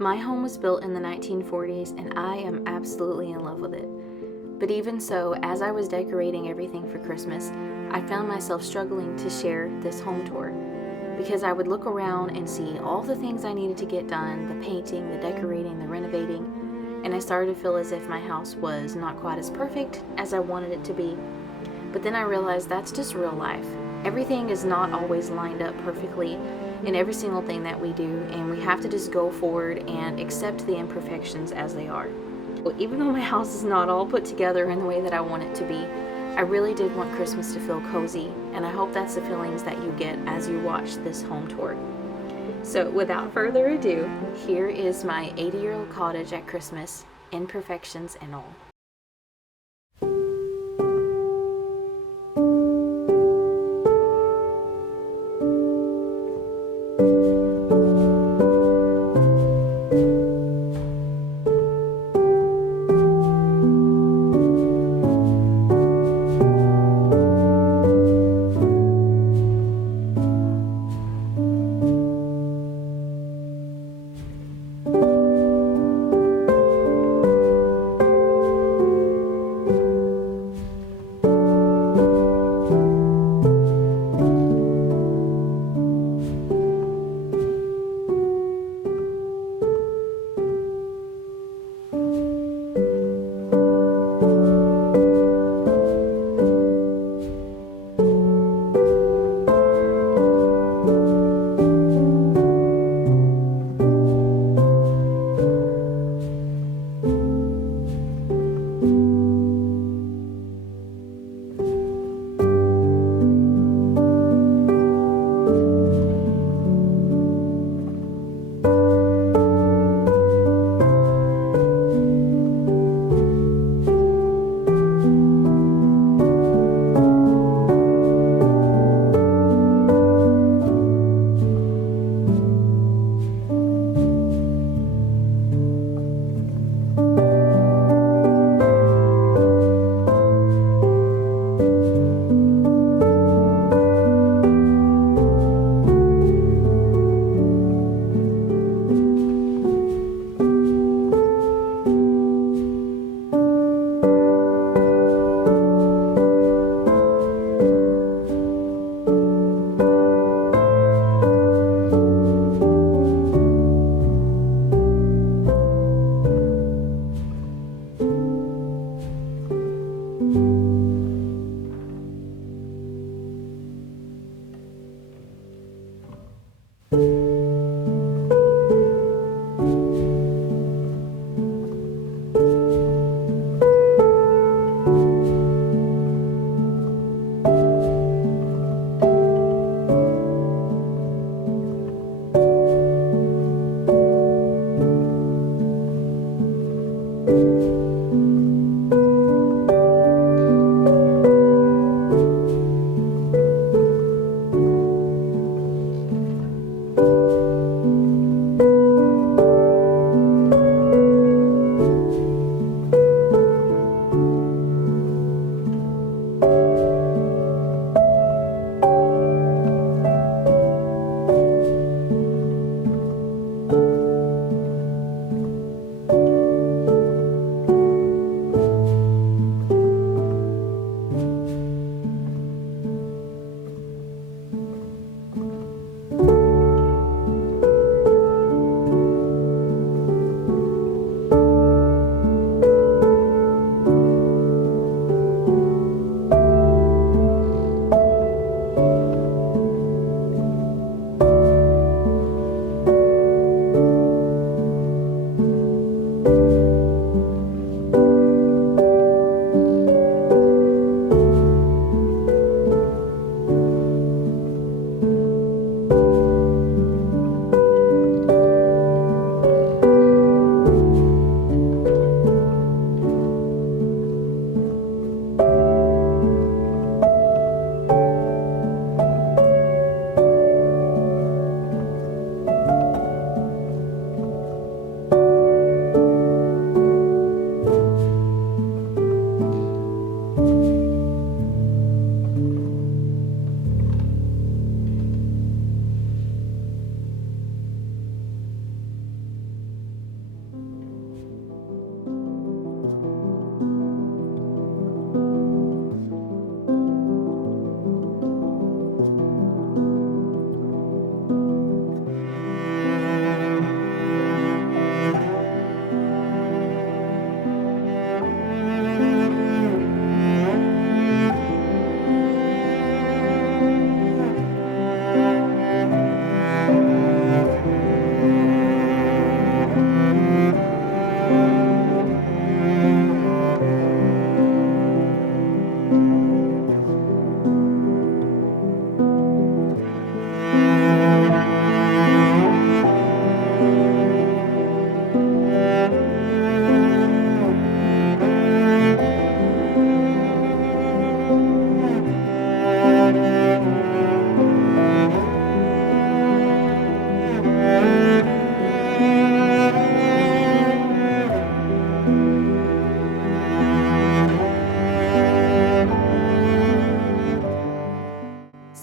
My home was built in the 1940s and I am absolutely in love with it. But even so, as I was decorating everything for Christmas, I found myself struggling to share this home tour because I would look around and see all the things I needed to get done, the painting, the decorating, the renovating, and I started to feel as if my house was not quite as perfect as I wanted it to be. But then I realized that's just real life. Everything is not always lined up perfectly in every single thing that we do, and we have to just go forward and accept the imperfections as they are. Even though my house is not all put together in the way that I want it to be, I really did want Christmas to feel cozy, and I hope that's the feelings that you get as you watch this home tour. So without further ado, here is my 80-year-old cottage at Christmas, imperfections and all.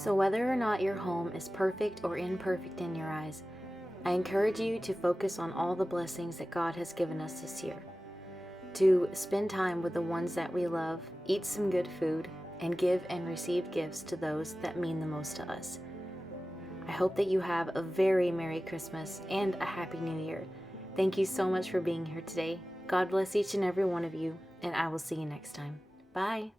So whether or not your home is perfect or imperfect in your eyes, I encourage you to focus on all the blessings that God has given us this year. To spend time with the ones that we love, eat some good food, and give and receive gifts to those that mean the most to us. I hope that you have a very Merry Christmas and a Happy New Year. Thank you so much for being here today. God bless each and every one of you, and I will see you next time. Bye.